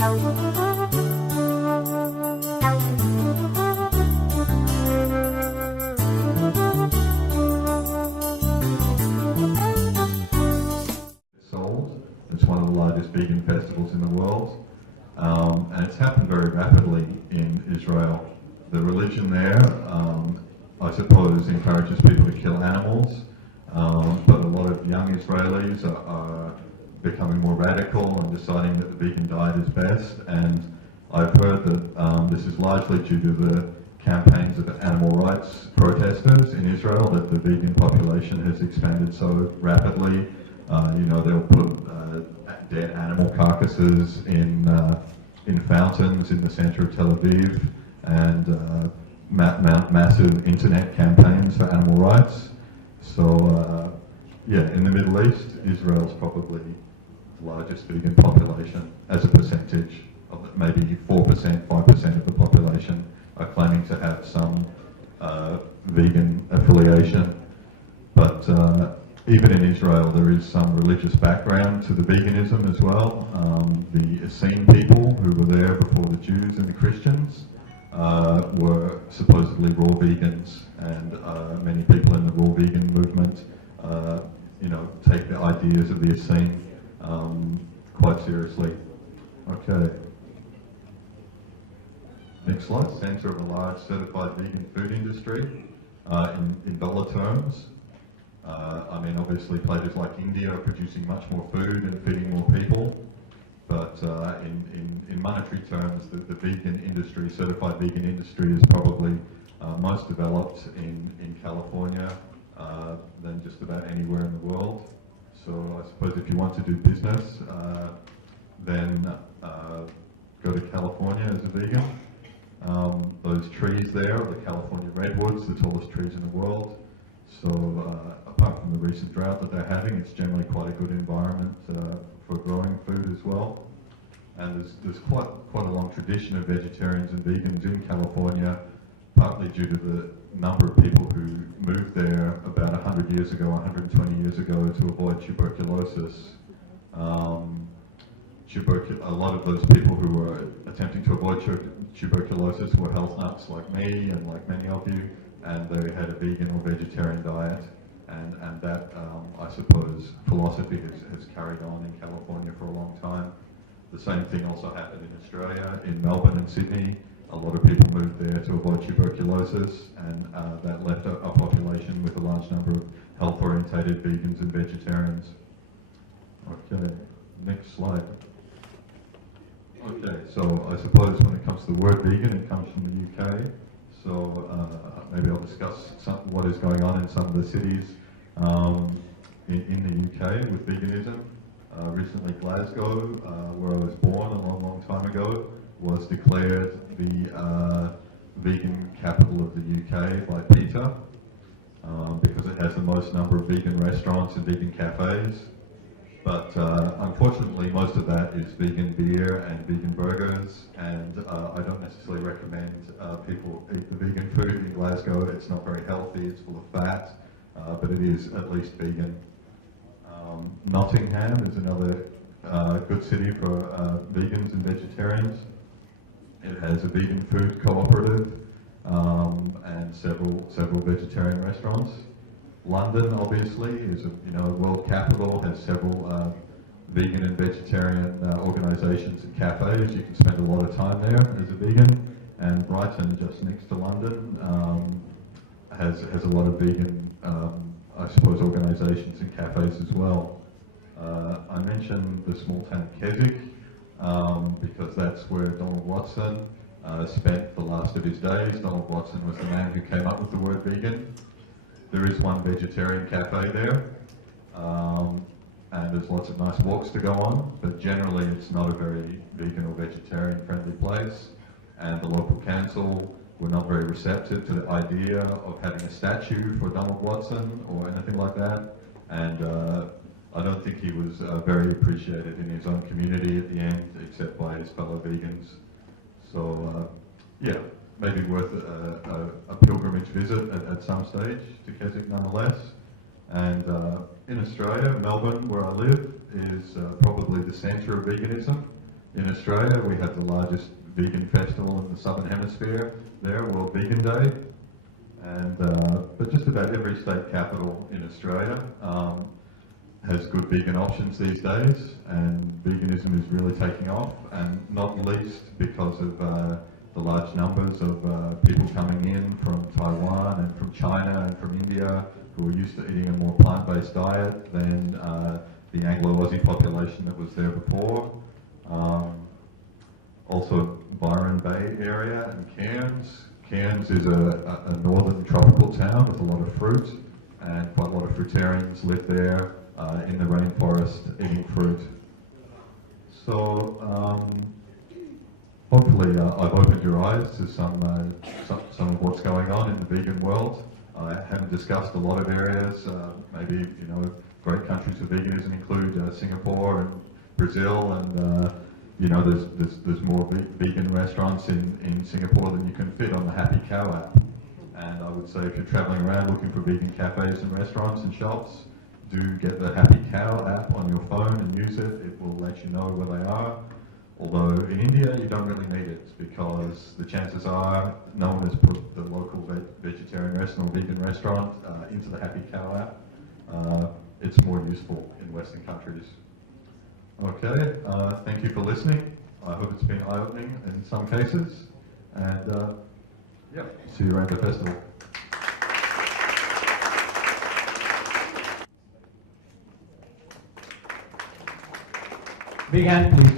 It's one of the largest vegan festivals in the world, and it's happened very rapidly in Israel. The religion there, I suppose, encourages people to kill animals, but a lot of young Israelis are becoming more radical and deciding that the vegan diet is best. And I've heard that this is largely due to the campaigns of animal rights protesters in Israel, that the vegan population has expanded so rapidly. They'll put dead animal carcasses in fountains in the center of Tel Aviv, and massive internet campaigns for animal rights. So, in the Middle East, Israel's probably the largest vegan population as a percentage of it. Maybe 4%, 5% of the population are claiming to have some vegan affiliation. But even in Israel, there is some religious background to the veganism as well. The Essene people who were there before the Jews and the Christians were supposedly raw vegans, and many people in the raw vegan movement, take the ideas of the Essene quite seriously. Okay. Next slide. Center of a large certified vegan food industry in dollar terms. Obviously places like India are producing much more food and feeding more people, but in monetary terms, the vegan industry, certified vegan industry, is probably most developed in California than just about anywhere in the world. So I suppose if you want to do business, then go to California as a vegan. Those trees there are the California redwoods, the tallest trees in the world. So apart from the recent drought that they're having, it's generally quite a good environment for growing food as well. And there's quite a long tradition of vegetarians and vegans in California, partly due to the number of people who moved there about 100 years ago, 120 years ago, to avoid tuberculosis. A lot of those people who were attempting to avoid tuberculosis were health nuts like me and like many of you, and they had a vegan or vegetarian diet, and that, I suppose, philosophy has carried on in California for a long time. The same thing also happened in Australia, in Melbourne and Sydney. A lot of people moved there to avoid tuberculosis, and that left a population with a large number of health-orientated vegans and vegetarians. Okay, next slide. Okay, so I suppose when it comes to the word vegan, it comes from the UK. So maybe I'll discuss what is going on in some of the cities in the UK with veganism. Recently, Glasgow, where I was born a long time ago, was declared the vegan capital of the UK by PETA because it has the most number of vegan restaurants and vegan cafes. But unfortunately, most of that is vegan beer and vegan burgers, and I don't necessarily recommend people eat the vegan food in Glasgow. It's not very healthy, it's full of fat, but it is at least vegan. Nottingham is another good city for vegans and vegetarians. It has a vegan food cooperative and several vegetarian restaurants. London, obviously, is a world capital, has several vegan and vegetarian organisations and cafes. You can spend a lot of time there as a vegan. And Brighton, just next to London, has a lot of vegan, I suppose, organisations and cafes as well. I mentioned the small town of Keswick because that's where Donald Watson spent the last of his days. Donald Watson was the man who came up with the word vegan. There is one vegetarian cafe there, and there's lots of nice walks to go on, but generally it's not a very vegan or vegetarian friendly place, and the local council were not very receptive to the idea of having a statue for Donald Watson or anything like that, and I don't think he was very appreciated in his own community at the end, except by his fellow vegans. So maybe worth a pilgrimage visit at some stage to Keswick nonetheless. And in Australia, Melbourne, where I live, is probably the centre of veganism. In Australia, we have the largest vegan festival in the Southern Hemisphere there, World Vegan Day. And, but just about every state capital in Australia has good vegan options these days, and veganism is really taking off, and not least because of the large numbers of people coming in from Taiwan and from China and from India who are used to eating a more plant-based diet than the Anglo-Aussie population that was there before. Also Byron Bay area and Cairns. Cairns is a northern tropical town with a lot of fruit, and quite a lot of fruitarians live there in the rainforest eating fruit. So hopefully I've opened your eyes to some of what's going on in the vegan world. I haven't discussed a lot of areas. Maybe, you know, great countries for veganism include Singapore and Brazil, and you know, there's more vegan restaurants in Singapore than you can fit on the Happy Cow app. And I would say if you're traveling around looking for vegan cafes and restaurants and shops, do get the Happy Cow app on your phone and use it. It will let you know where they are. Although in India you don't really need it, because the chances are no one has put the local vegetarian restaurant or vegan restaurant into the Happy Cow app. It's more useful in Western countries. Okay, thank you for listening. I hope it's been eye-opening in some cases, and yeah, see you around the festival. Big hand, please.